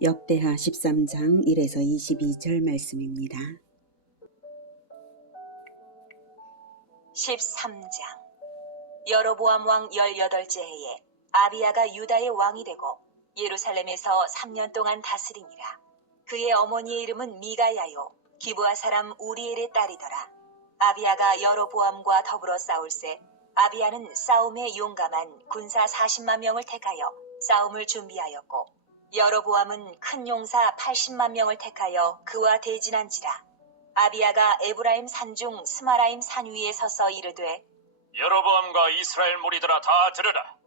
역대하 13장 1에서 22절 말씀입니다. 13장. 여로보암 왕 18째 해에 아비야가 유다의 왕이 되고 예루살렘에서 3년 동안 다스리니라. 그의 어머니의 이름은 미가야요 기브아 사람 우리엘의 딸이더라. 아비야가 여로보암과 더불어 싸울새 아비야는 싸움에 용감한 군사 40만 명을 택하여 싸움을 준비하였고 여로보암은 큰 용사 80만 명을 택하여 그와 대진한지라. 아비야가 에브라임 산중 스마라임 산 위에 서서 이르되 여로보암과 이스라엘 무리들아 다 들으라.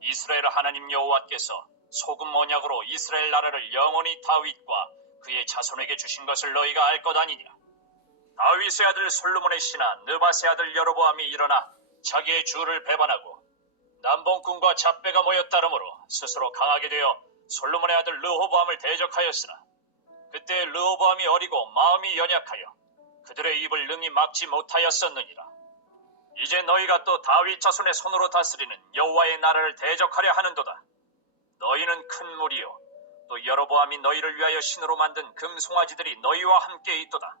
이스라엘 하나님 여호와께서 소금 언약으로 이스라엘 나라를 영원히 다윗과 그의 자손에게 주신 것을 너희가 알 것 아니냐. 다윗의 아들 솔로몬의 신하 느밧의 아들 여로보암이 일어나 자기의 주를 배반하고 남봉꾼과 잡배가 모여 따름으로 스스로 강하게 되어 솔로몬의 아들 르호보암을 대적하였으나 그때 르호보암이 어리고 마음이 연약하여 그들의 입을 능히 막지 못하였었느니라. 이제 너희가 또 다윗 자손의 손으로 다스리는 여호와의 나라를 대적하려 하는도다. 너희는 큰 무리요 또 여로보암이 너희를 위하여 신으로 만든 금송아지들이 너희와 함께 있도다.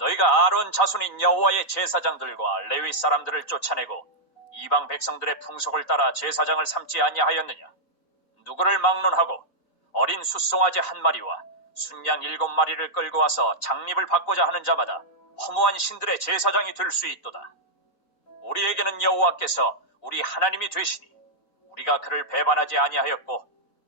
너희가 아론 자손인 여호와의 제사장들과 레위 사람들을 쫓아내고 이방 백성들의 풍속을 따라 제사장을 삼지 아니하였느냐. 누구를 막론하고 어린 숫송아지 한 마리와 순양 7마리를 끌고 와서 장립을 받고자 하는 자마다 허무한 신들의 제사장이 될 수 있도다. 우리에게는 여호와께서 우리 하나님이 되시니 우리가 그를 배반하지 아니하였고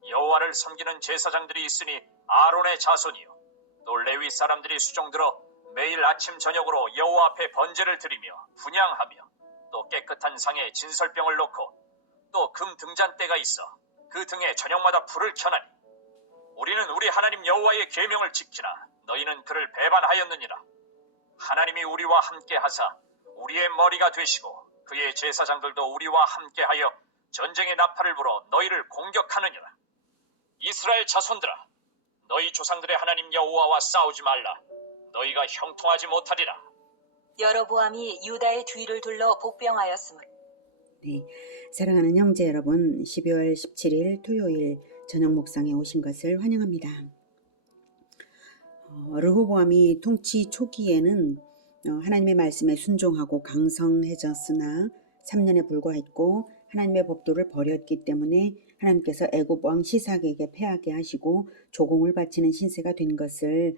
여호와를 섬기는 제사장들이 있으니 아론의 자손이요 또 레위 사람들이 수종들어 매일 아침 저녁으로 여호와 앞에 번제를 드리며 분향하며 또 깨끗한 상에 진설병을 놓고 또 금 등잔대가 있어 그 등에 저녁마다 불을 켜나니 우리는 우리 하나님 여호와의 계명을 지키나 너희는 그를 배반하였느니라. 하나님이 우리와 함께 하사 우리의 머리가 되시고 그의 제사장들도 우리와 함께하여 전쟁의 나팔을 불어 너희를 공격하느니라. 이스라엘 자손들아, 너희 조상들의 하나님 여호와와 싸우지 말라. 너희가 형통하지 못하리라. 여로보암이 유다의 뒤를 둘러 복병하였으므로. 네, 사랑하는 형제 여러분, 12월 17일 토요일 저녁 묵상에 오신 것을 환영합니다. 르호보암이 통치 초기에는 하나님의 말씀에 순종하고 강성해졌으나 3년에 불과했고 하나님의 법도를 버렸기 때문에 하나님께서 애굽 왕 시삭에게 패하게 하시고 조공을 바치는 신세가 된 것을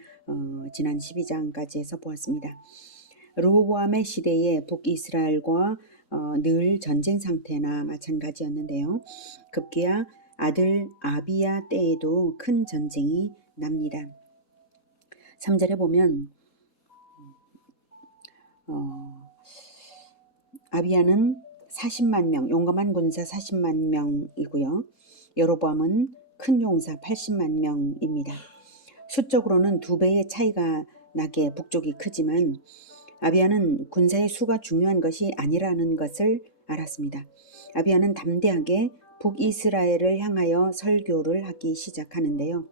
지난 12장까지 해서 보았습니다. 르호보암의 시대에 북이스라엘과 늘 전쟁 상태나 마찬가지였는데요. 급기야 아들 아비야 때에도 큰 전쟁이 납니다. 3절에 보면 아비야는 40만 명, 용감한 군사 40만 명이고요. 여로보암은 큰 용사 80만 명입니다. 수적으로는 2배의 차이가 나게 북쪽이 크지만 아비야는 군사의 수가 중요한 것이 아니라는 것을 알았습니다. 아비야는 담대하게 북이스라엘을 향하여 설교를 하기 시작하는데요.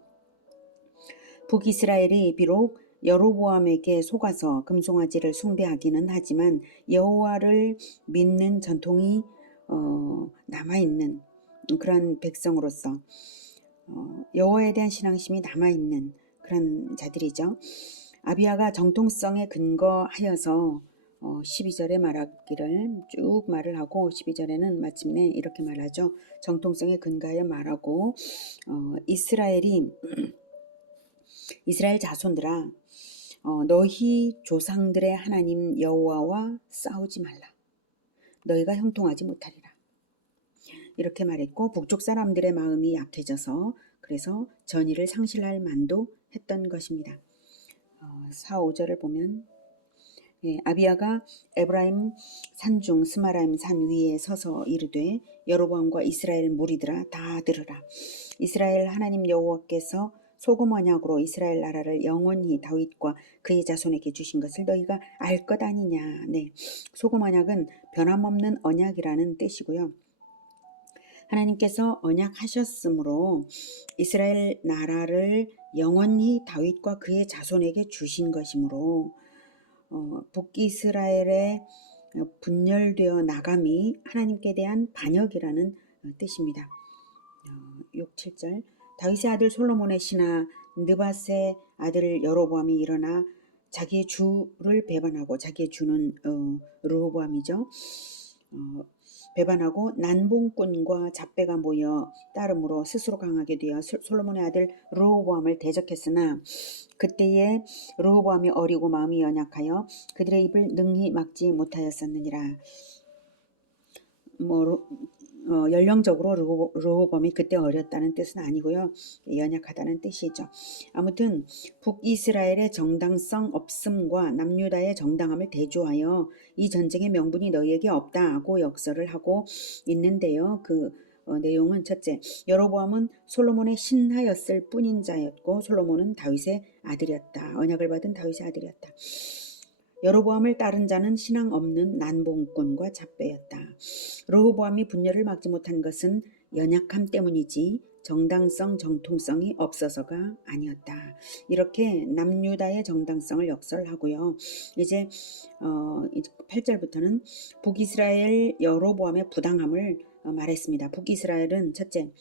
북이스라엘이 비록 여로보암에게 속아서 금송아지를 숭배하기는 하지만 여호와를 믿는 전통이 남아있는 그런 백성으로서 여호와에 대한 신앙심이 남아있는 그런 자들이죠. 아비야가 정통성에 근거하여서 12절에 말하기를 쭉 말을 하고 12절에는 마침내 이렇게 말하죠. 정통성에 근거하여 말하고 이스라엘 자손들아 너희 조상들의 하나님 여호와와 싸우지 말라. 너희가 형통하지 못하리라. 이렇게 말했고 북쪽 사람들의 마음이 약해져서 그래서 전의를 상실할 만도 했던 것입니다. 4, 5절을 보면 아비야가 에브라임 산중 스마라임 산 위에 서서 이르되 여로보암과 이스라엘 무리들아 다 들으라. 이스라엘 하나님 여호와께서 소금 언약으로 이스라엘 나라를 영원히 다윗과 그의 자손에게 주신 것을 너희가 알 것 아니냐. 네, 소금 언약은 변함없는 언약이라는 뜻이고요. 하나님께서 언약하셨으므로 이스라엘 나라를 영원히 다윗과 그의 자손에게 주신 것이므로 북이스라엘의 분열되어 나감이 하나님께 대한 반역이라는 뜻입니다. 6, 7절 다윗의 아들 솔로몬의 신하 느밧의 아들 여로보암이 일어나 자기의 주를 배반하고, 자기의 주는 르호보암이죠. 배반하고 난봉꾼과 잡배가 모여 따름으로 스스로 강하게 되어 솔로몬의 아들 르호보암을 대적했으나 그때에 르호보암이 어리고 마음이 연약하여 그들의 입을 능히 막지 못하였었느니라. 연령적으로 르호보암이 그때 어렸다는 뜻은 아니고요. 연약하다는 뜻이죠. 아무튼 북이스라엘의 정당성 없음과 남유다의 정당함을 대조하여 이 전쟁의 명분이 너희에게 없다고 역설을 하고 있는데요. 그 내용은 첫째, 여로보암은 솔로몬의 신하였을 뿐인 자였고 솔로몬은 다윗의 아들이었다. 언약을 받은 다윗의 아들이었다. 여로보암을 따른 자는 신앙 없는 난봉꾼과 잡배였다. 르호보암이 분열을 막지 못한 것은 연약함 때문이지 정당성, 정통성이 없어서가 아니었다. 이렇게 남유다의 정당성을 역설하고요. 이제 8절부터는 북이스라엘 여로보암의 부당함을 말했습니다. 북이스라엘은 첫째,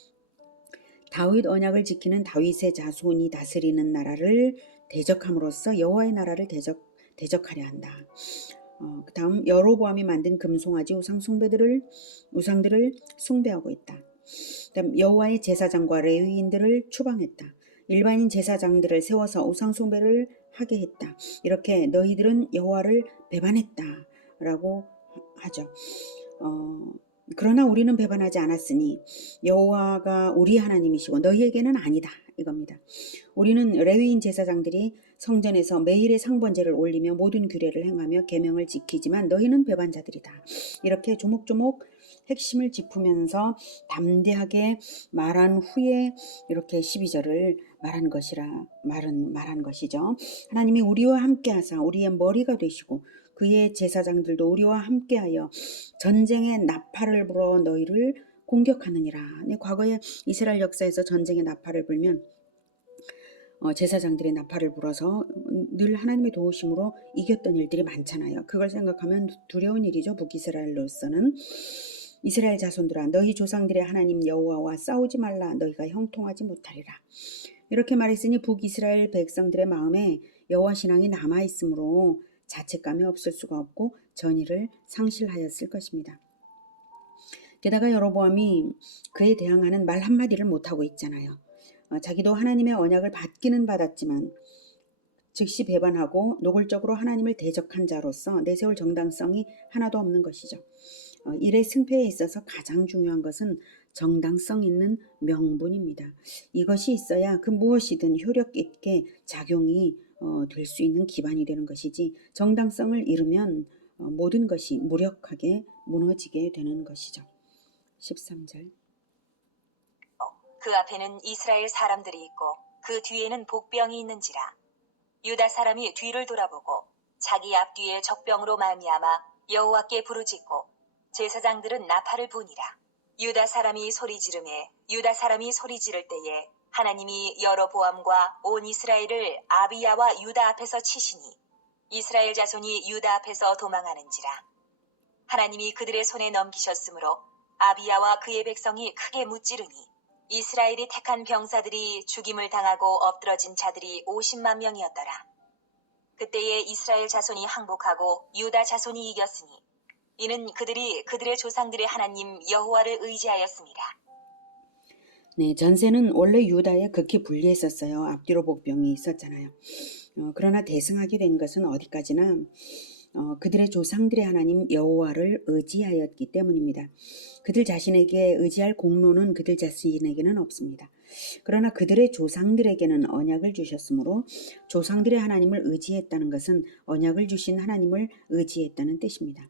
다윗 언약을 지키는 다윗의 자손이 다스리는 나라를 대적함으로써 여호와의 나라를 대적하려 한다. 그 다음 여로보암이 만든 금송아지 우상들을 숭배하고 있다. 그다음 여호와의 제사장과 레위인들을 추방했다. 일반인 제사장들을 세워서 우상숭배를 하게 했다. 이렇게 너희들은 여호와를 배반했다라고 하죠. 그러나 우리는 배반하지 않았으니 여호와가 우리 하나님이시고 너희에게는 아니다 이겁니다. 우리는 레위인 제사장들이 성전에서 매일의 상번제를 올리며 모든 규례를 행하며 계명을 지키지만 너희는 배반자들이다. 이렇게 조목조목 핵심을 짚으면서 담대하게 말한 후에 이렇게 12절을 말한 것이죠. 하나님이 우리와 함께하사 우리의 머리가 되시고 그의 제사장들도 우리와 함께하여 전쟁의 나팔을 불어 너희를 공격하느니라. 과거에 이스라엘 역사에서 전쟁의 나팔을 불면 제사장들의 나팔을 불어서 늘 하나님의 도우심으로 이겼던 일들이 많잖아요. 그걸 생각하면 두려운 일이죠. 북이스라엘로서는. 이스라엘 자손들아 너희 조상들의 하나님 여호와와 싸우지 말라. 너희가 형통하지 못하리라. 이렇게 말했으니 북이스라엘 백성들의 마음에 여호와 신앙이 남아있으므로 자책감이 없을 수가 없고 전의를 상실하였을 것입니다. 게다가 여로보암이 그에 대항하는 말 한마디를 못하고 있잖아요. 자기도 하나님의 언약을 받기는 받았지만 즉시 배반하고 노골적으로 하나님을 대적한 자로서 내세울 정당성이 하나도 없는 것이죠. 일의 승패에 있어서 가장 중요한 것은 정당성 있는 명분입니다. 이것이 있어야 그 무엇이든 효력 있게 작용이 될 수 있는 기반이 되는 것이지 정당성을 잃으면 모든 것이 무력하게 무너지게 되는 것이죠. 13절. 그 앞에는 이스라엘 사람들이 있고 그 뒤에는 복병이 있는지라. 유다 사람이 뒤를 돌아보고 자기 앞뒤에 적병으로 말미암아 여호와께 부르짖고 제사장들은 나팔을 부니라. 유다 사람이 소리 지르매 유다 사람이 소리 지를 때에 하나님이 여로보암과 온 이스라엘을 아비야와 유다 앞에서 치시니 이스라엘 자손이 유다 앞에서 도망하는지라. 하나님이 그들의 손에 넘기셨으므로 아비야와 그의 백성이 크게 무찌르니 이스라엘이 택한 병사들이 죽임을 당하고 엎드러진 자들이 50만 명이었더라. 그때에 이스라엘 자손이 항복하고 유다 자손이 이겼으니 이는 그들이 그들의 조상들의 하나님 여호와를 의지하였습니다. 네, 전세는 원래 유다에 극히 불리했었어요. 앞뒤로 복병이 있었잖아요. 그러나 대승하게 된 것은 어디까지나 그들의 조상들의 하나님 여호와를 의지하였기 때문입니다. 그들 자신에게 의지할 공로는 그들 자신에게는 없습니다. 그러나 그들의 조상들에게는 언약을 주셨으므로 조상들의 하나님을 의지했다는 것은 언약을 주신 하나님을 의지했다는 뜻입니다.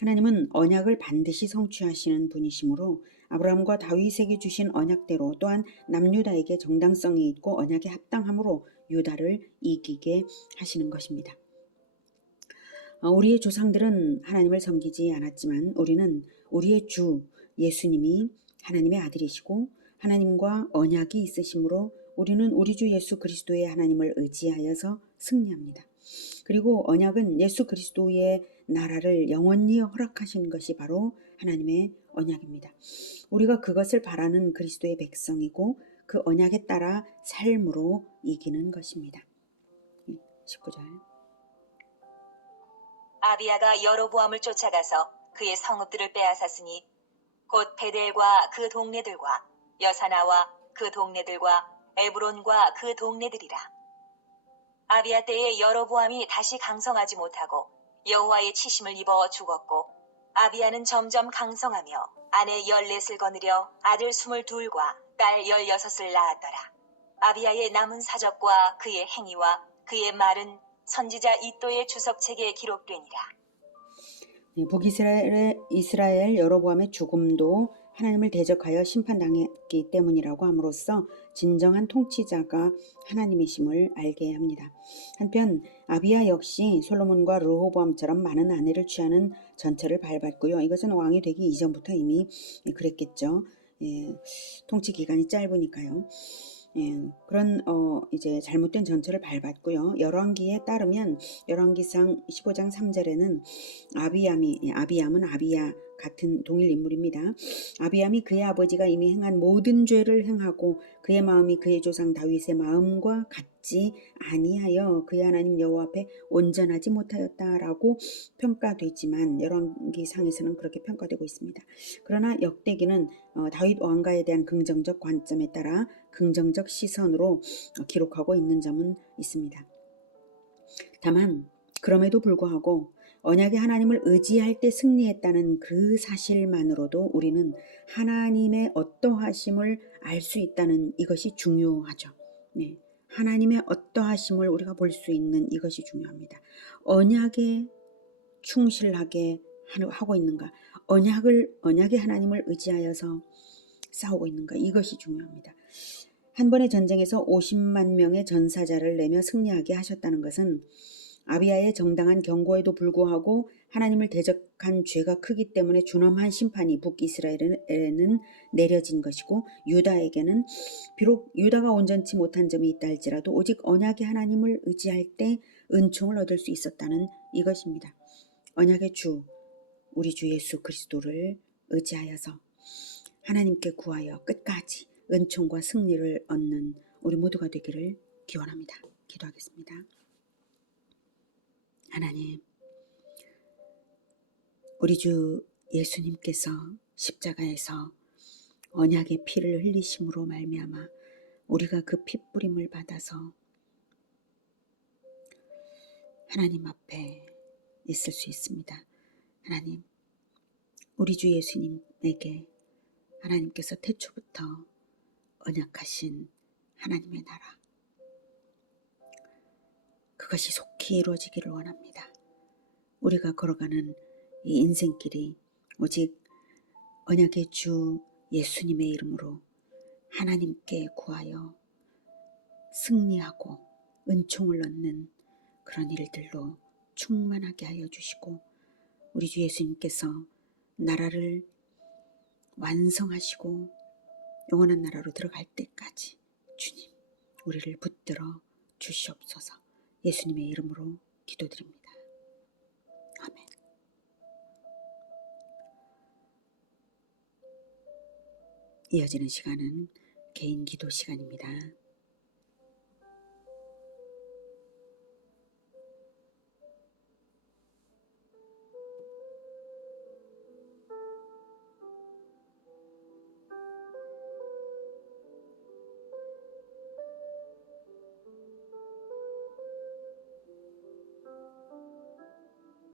하나님은 언약을 반드시 성취하시는 분이시므로 아브라함과 다윗에게 주신 언약대로 또한 남유다에게 정당성이 있고 언약에 합당함으로 유다를 이기게 하시는 것입니다. 우리의 조상들은 하나님을 섬기지 않았지만 우리는 우리의 주 예수님이 하나님의 아들이시고 하나님과 언약이 있으시므로 우리는 우리 주 예수 그리스도의 하나님을 의지하여서 승리합니다. 그리고 언약은 예수 그리스도의 나라를 영원히 허락하신 것이 바로 하나님의 언약입니다. 우리가 그것을 바라는 그리스도의 백성이고 그 언약에 따라 삶으로 이기는 것입니다. 19절. 아비야가 여로보암을 쫓아가서 그의 성읍들을 빼앗았으니 곧 베델과 그 동네들과 여사나와 그 동네들과 에브론과 그 동네들이라. 아비야 때에 여로보암이 다시 강성하지 못하고 여호와의 치심을 입어 죽었고 아비야는 점점 강성하며 아내 14을 거느려 아들 22과 딸 16을 낳았더라. 아비야의 남은 사적과 그의 행위와 그의 말은 선지자 이도의 주석책에 기록되니라. 북이스라엘 여로보암의 죽음도 하나님을 대적하여 심판당했기 때문이라고 함으로써 진정한 통치자가 하나님이심을 알게 합니다. 한편 아비야 역시 솔로몬과 르호보암처럼 많은 아내를 취하는 전철을 밟았고요. 이것은 왕이 되기 이전부터 이미 그랬겠죠. 통치 기간이 짧으니까요. 그런 이제 잘못된 전철을 밟았고요. 열왕기에 따르면 열왕기상 15장 3절에는 아비암은 아비야 같은 동일 인물입니다. 아비암이 그의 아버지가 이미 행한 모든 죄를 행하고 그의 마음이 그의 조상 다윗의 마음과 같지 아니하여 그의 하나님 여호와 앞에 온전하지 못하였다라고 평가되지만 열왕기상에서는 그렇게 평가되고 있습니다. 그러나 역대기는 다윗 왕가에 대한 긍정적 관점에 따라 긍정적 시선으로 기록하고 있는 점은 있습니다. 다만 그럼에도 불구하고 언약의 하나님을 의지할 때 승리했다는 그 사실만으로도 우리는 하나님의 어떠하심을 알 수 있다는 이것이 중요하죠. 네, 하나님의 어떠하심을 우리가 볼 수 있는 이것이 중요합니다. 언약에 충실하게 하고 있는가, 언약의 하나님을 의지하여서 싸우고 있는가, 이것이 중요합니다. 한 번의 전쟁에서 50만 명의 전사자를 내며 승리하게 하셨다는 것은 아비야의 정당한 경고에도 불구하고 하나님을 대적한 죄가 크기 때문에 준엄한 심판이 북이스라엘에는 내려진 것이고 유다에게는 비록 유다가 온전치 못한 점이 있다 할지라도 오직 언약의 하나님을 의지할 때 은총을 얻을 수 있었다는 이것입니다. 언약의 주 우리 주 예수 그리스도를 의지하여서 하나님께 구하여 끝까지 은총과 승리를 얻는 우리 모두가 되기를 기원합니다. 기도하겠습니다. 하나님, 우리 주 예수님께서 십자가에서 언약의 피를 흘리심으로 말미암아 우리가 그 피뿌림을 받아서 하나님 앞에 있을 수 있습니다. 하나님, 우리 주 예수님에게 하나님께서 태초부터 언약하신 하나님의 나라, 그것이 속히 이루어지기를 원합니다. 우리가 걸어가는 이 인생길이 오직 언약의 주 예수님의 이름으로 하나님께 구하여 승리하고 은총을 얻는 그런 일들로 충만하게 하여 주시고 우리 주 예수님께서 나라를 완성하시고 영원한 나라로 들어갈 때까지 주님 우리를 붙들어 주시옵소서. 예수님의 이름으로 기도드립니다. 아멘. 이어지는 시간은 개인 기도 시간입니다.